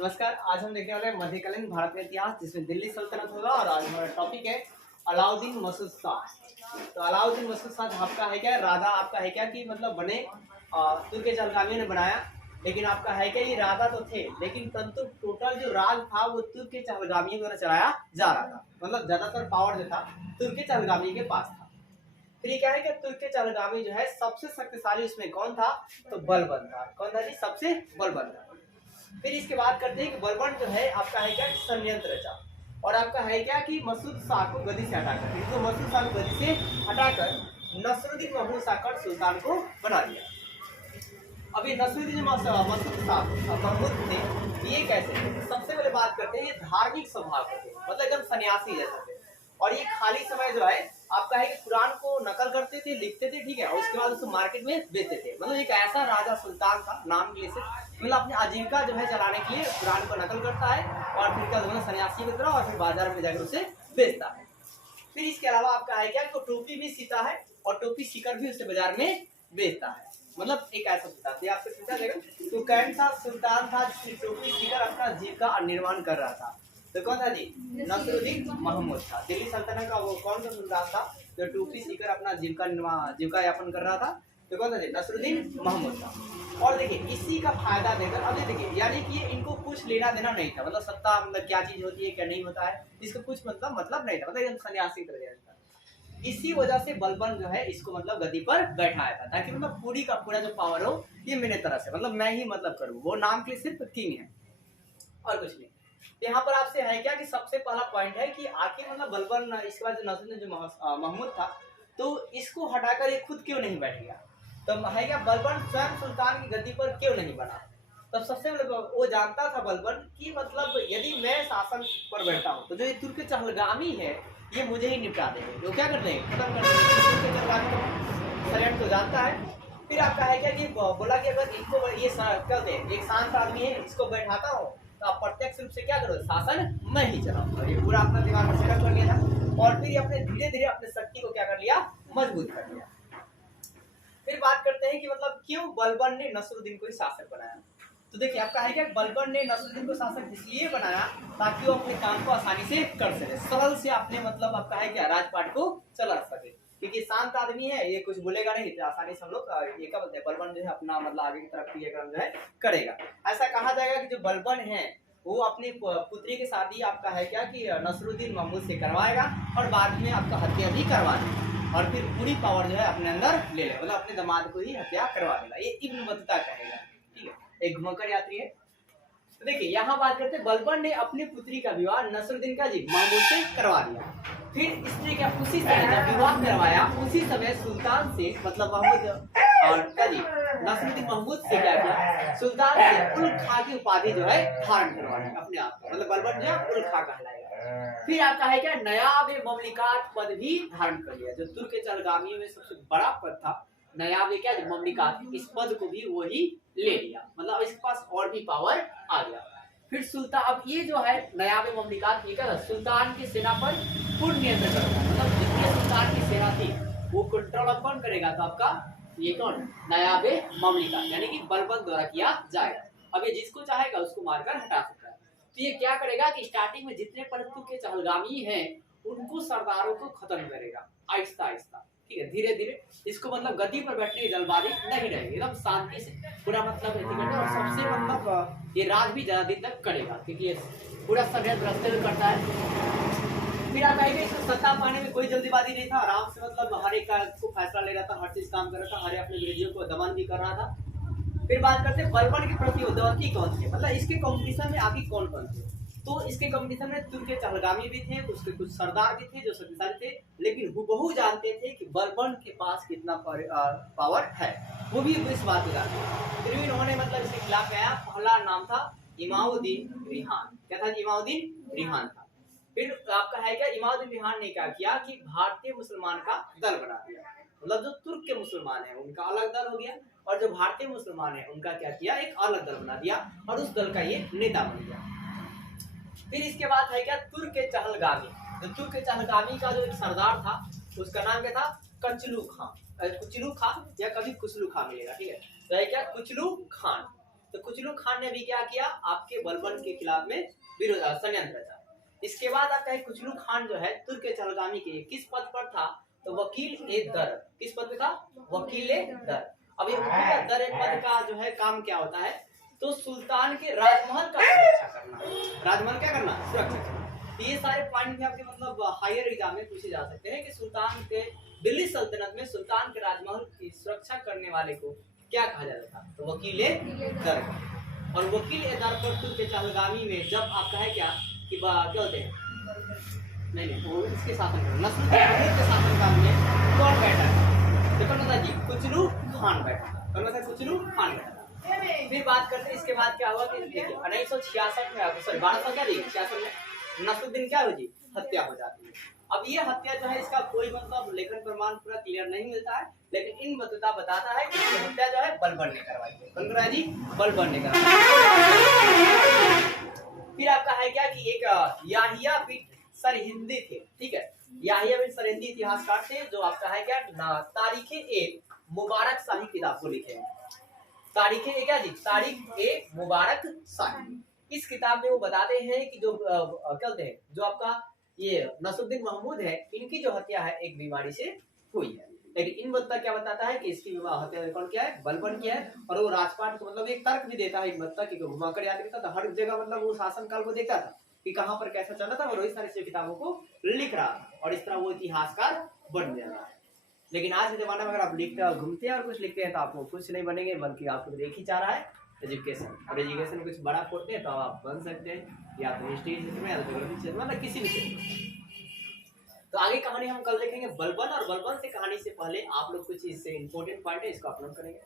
नमस्कार। आज हम देखने वाले हैं मध्यकालीन भारत का इतिहास, जिसमें दिल्ली सल्तनत होगा। और आज हमारा टॉपिक है अलाउद्दीन मसूद शाह। तो अलाउद्दीन मसूद शाह आपका है क्या, राजा आपका है क्या कि मतलब बने तुर्क के चलगामियों ने बनाया। लेकिन आपका है क्या, ये राजा तो थे, लेकिन परंतु टोटल जो राज था वो तुर्क के चलगामियों द्वारा चलाया जा रहा था। मतलब ज्यादातर पावर जो था तुर्क के चलगामी के पास था। फिर ये क्या है कि तुर्क के चलगामी जो है सबसे शक्तिशाली उसमें कौन था, तो बलबन था। कौन था जी, सबसे बलबन था। फिर इसके बाद करते हैं कि बलबन जो है आपका है क्या, षड्यंत्र रचा। और आपका है क्या कि मसूद शाह को गद्दी से हटाकर, तो मसूद शाह को गद्दी से हटाकर नसरुद्दीन महमूद शाह का सुल्तान को बना दिया। अभी नसरुद्दीन मसूद शाह महमूद थे, ये कैसे थे? सबसे पहले बात करते हैं, ये धार्मिक स्वभाव के थे, मतलब एकदम सन्यासी जैसे थे। और ये खाली समय जो है आपका है कि कुरान को नकल करते थे, लिखते थे, ठीक है, और उसके बाद उसको मार्केट में बेचते थे। मतलब एक ऐसा राजा सुल्तान था, नाम के लिए से मतलब अपनी आजीविका जो है चलाने के लिए कुरान को नकल करता है और फिर क्या मतलब सन्यासी की तरह, और फिर बाजार में जाकर उसे बेचता है। फिर इसके अलावा आपका है क्या, तो टोपी भी सीता है और टोपी सीकर भी उसे बाजार में बेचता है। मतलब एक ऐसा सुल्तान थे। आपसे पूछा जाएगा तो कौन सा सुल्तान था जिसकी टोपी सीकर अपना जीविका निर्माण कर रहा था? तो कौन था जी, नसरुद्दीन महमूद था। दिल्ली सल्तनत का वो कौन सा सुल्तान था जो टोपी सीकर अपना जीविका यापन कर रहा था? तो कौन था जी, नसरुद्दीन महमूद था। और देखिए इसी का फायदा देकर, अभी देखिए यानी कि इनको कुछ लेना देना नहीं था। मतलब सत्ता मतलब क्या चीज होती है क्या नहीं होता है, इसका कुछ मतलब नहीं था। मतलब एकदम सन्यासी तरह था। इसी वजह से बलबन जो है इसको मतलब गद्दी पर बैठाया था, ताकि मतलब पूरी का पूरा जो पावर हो ये मेरे तरह से, मतलब मैं ही मतलब करूँ। वो नाम के लिए सिर्फ किंग है और कुछ नहीं। यहाँ पर आपसे है क्या कि सबसे पहला पॉइंट है कि आखिर मतलब बलबन इसके बाद जो नसरुद्दीन जो महमूद था, तो इसको हटाकर ये खुद क्यों नहीं बैठ गया? तो है क्या, बलबन स्वयं सुल्तान की गद्दी पर क्यों नहीं बना? तब सबसे पहले वो जानता था बलबन कि मतलब यदि मैं शासन पर बैठता हूँ तो जो ये तुर्क चहलगामी है ये मुझे ही निपटा देंगे। तो क्या करते हैं, खत्म कर देंगे। तुर्क चहलगामी षड्यंत्र तो जानता है। फिर आपका है क्या कि बोला कि अगर इनको ये कहते हैं एक शांत आदमी है, इसको बैठाता हूँ तो आप प्रत्यक्ष रूप से क्या करो, शासन मैं ही चलाऊंगा। ये पूरा अपना दिमाग में सेटअप कर लिया था। और फिर अपने धीरे धीरे अपने शक्ति को क्या कर लिया, मजबूत कर लिया। फिर बात करते हैं कि मतलब क्यों बलबन ने नसरुद्दीन को ही शासक बनाया। तो देखिए आपका है क्या, बलबन ने नसरुद्दीन को शासक इसलिए बनाया ताकि वो अपने काम को आसानी से कर सके, सरल से अपने मतलब आपका है क्या राजपाट को चला सके। क्योंकि शांत आदमी है, ये कुछ बोलेगा नहीं, तो आसानी से हम लोग ये क्या बोलते हैं, बलबन जो है अपना मतलब आगे की तरफ ये काम जो है करेगा। ऐसा कहा जाएगा कि जो बलबन है वो अपनी पुत्री की शादी आपका है क्या कि नसरुद्दीन महमूद से करवाएगा और बाद में आपका हत्या भी करवा देगा और फिर पूरी पावर जो है अपने अंदर ले लेगा। मतलब अपने दामाद को ही हत्या करवा देगा। ये इब्न बतूता कहेगा, ठीक है, एक घुमक्कड़ यात्री है। तो देखिए यहाँ बात करते हैं, बलबन ने अपनी पुत्री का विवाह नसरुद्दीन का जी महमूद से करवा दिया। फिर इसने क्या, उसी समय जब विवाह करवाया उसी समय सुल्तान से मतलब महमूद और क्या जी नसरुद्दीन महमूद से क्या किया, सुल्तान से उल खा की उपाधि जो है धारण करवा दी अपने आप को। मतलब बलबन जो है उल खा कहलाएगा। फिर आपका है क्या, नयाब ममलिकात पद भी धारण कर लिया। जो तुर्क के चलगामियों में सबसे बड़ा पद था नयाब क्या ममलिकात, इस पद को भी वही ले लिया। मतलब इसके पास और भी पावर आ गया। फिर सुल्तान, अब ये जो है नयाब ममलिकात ये क्या, सुल्तान की सेना पर पूर्ण नियंत्रण करेगा। मतलब जितने सुल्तान की सेना थी वो कंट्रोल अब कौन करेगा, तो आपका ये कौन, नयाब ममलिकात, यानी कि बलबन द्वारा किया जाएगा। अब ये जिसको चाहेगा उसको मारकर हटा सकता है। तो ये क्या करेगा कि स्टार्टिंग में जितने तुर्क के चहलगामी हैं उनको सरदारों को खत्म करेगा आहिस्ता आहिस्ता, ठीक है, धीरे धीरे। इसको मतलब गद्दी पर बैठने की जल्दबाजी नहीं रहेगी, एकदम शांति से पूरा मतलब और सबसे मतलब ये राज भी ज्यादा दिन तक करेगा, क्योंकि ये पूरा षड्यंत्र रास्ते में करता है। फिर आप आएंगे, इसमें सत्ता पाने में कोई जल्दीबाजी नहीं था, आराम से मतलब हर एक का फैसला ले रहा था, हर चीज काम कर रहा था, हर अपने विरोधियों को दमन भी कर रहा था। फिर बात करते हैं बलबन के प्रतिद्वंदी कौन थे, मतलब इसके कंपटीशन में आगे कौन कौन थे। तो इसके कंपटीशन में तुर्क के चहलगामी भी थे, उसके कुछ सरदार भी थे जो शक्तिशाली थे, लेकिन हुबहू जानते थे कि बलबन के पास कितना पावर है, वो भी इस बात को जानते थे। फिर भी इन्होंने मतलब इसके खिलाफ गया। पहला नाम था इमाउद्दीन रिहान। क्या था, इमाउद्दीन रिहान था। फिर आपका है क्या, इमाउद्दीन रिहान ने क्या किया कि भारतीय मुसलमान का दल बना दिया। मतलब जो तुर्क के मुसलमान है उनका अलग दल हो गया और जो भारतीय मुसलमान है उनका क्या किया, एक अलग दल बना दिया और उस दल का ये नेता बन गया। फिर इसके बाद है क्या, तुर्क के चहलगामी। जो तुर्क के चहलगामी का जो एक सरदार था उसका नाम क्या था, कचलू खान, कुचलू खान या कभी कुचलू खान मिलेगा, ठीक है। तो है क्या, कुचलू खान। तो कुचलू खान ने भी क्या किया, आपके बलबन के खिलाफ में विरोध षड्यंत्र रचा। इसके बाद आपका है कुचलू खान जो है तुर्क के चलगामी के किस पद पर था, तो वकील ए दर। किस पद पे था, वकील ए दर। अब ये वकील दर पद का जो है काम क्या होता है, तो सुल्तान के राजमहल का सुरक्षा करना। राजमहल क्या करना, सुरक्षा करना। तो ये सारे पॉइंट भी आपके मतलब हायर एग्जाम में पूछे जा सकते हैं कि सुल्तान के दिल्ली सल्तनत में सुल्तान के राजमहल की सुरक्षा करने वाले को क्या कहा जाता था, तो वकील ए दर। और वकील ए दर पर तुर्क के चलगामी में जब आपका है क्या कि क्या होते हैं, नहीं वो इसके शासन कर नस्रुद्दीन के शासनकाल में कौन बैठा था, तो कौन था जी, कुचलू खान बैठा। कौन था, कुचलू खान बैठा। फिर बात करते हैं इसके बाद क्या हुआ कि देखिए 1966 में, सॉरी 1266 में नस्रुद्दीन क्या हो जी, हत्या हो जाती है। अब ये हत्या जो है इसका कोई मतलब लेखन प्रमाण पूरा क्लियर नहीं मिलता है, लेकिन इन बताता है कि ये हत्या जो है बलबन ने करवाई है। कौन करवाई जी, बलबन ने करवाई। फिर आपका है क्या कि एक याहिया बिन सरहिंदी थे, ठीक है, याहिया बिन सरहिंदी इतिहासकार थे जो आपका है क्या तारीख ए मुबारक शाही किताब को लिखे हैं। तारीख ए क्या जी, तारीख ए मुबारक शाही। इस किताब में वो बताते हैं कि जो कहते हैं जो आपका ये नसरुद्दीन महमूद है, इनकी जो हत्या है एक बीमारी से हुई है। लेकिन इन बत्ता क्या बताता है कि इसकी हत्या कौन किया है, बलबन किया है। और वो राजपाट को मतलब एक तर्क भी देता है इन बत्ता की, घुमाकर याद करता था हर जगह, मतलब वो शासन काल को देखता था कि कहां पर कैसा चल रहा था, और वही सारी किताबों को लिख रहा था, और इस तरह वो इतिहासकार बन गया था। लेकिन आज के जमाने में अगर आप लिखते घूमते हैं और कुछ लिखते हैं तो आपको कुछ नहीं बनेंगे, बल्कि आपको एक ही चाह रहा है एजुकेशन। और एजुकेशन कुछ बड़ा खोलते हैं तो आप बन सकते हैं, या तो हिस्ट्री क्षेत्र में या तो ज्योग्राफी क्षेत्र में, मतलब किसी भी क्षेत्र में। तो आगे कहानी हम कल देखेंगे बलबन, और बलबन से कहानी से पहले आप लोग कुछ इससे इंपॉर्टेंट पॉइंट है इसको अपलोड करेंगे।